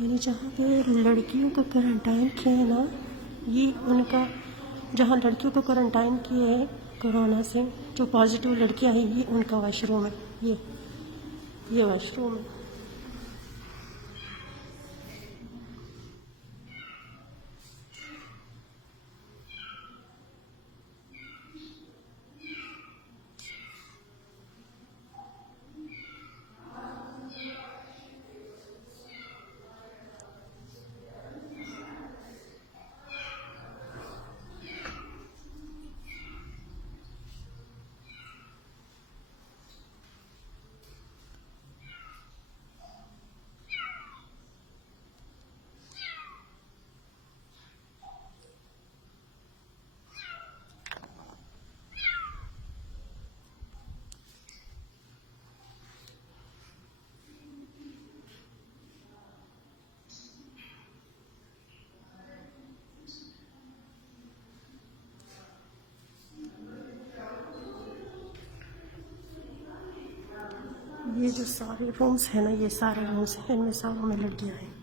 यानी जहाँ पे लड़कियों को क्वारंटाइन किया है ना, ये उनका, जहाँ लड़कियों को क्वारंटाइन किए हैं कोरोना से, जो पॉजिटिव लड़कियाँ हैं, ये उनका वॉशरूम है। ये वॉशरूम है। ये जो सारे रूम्स हैं ना, ये सारे रूम्स हैं, इनमें सारों में लड़कियाँ हैं।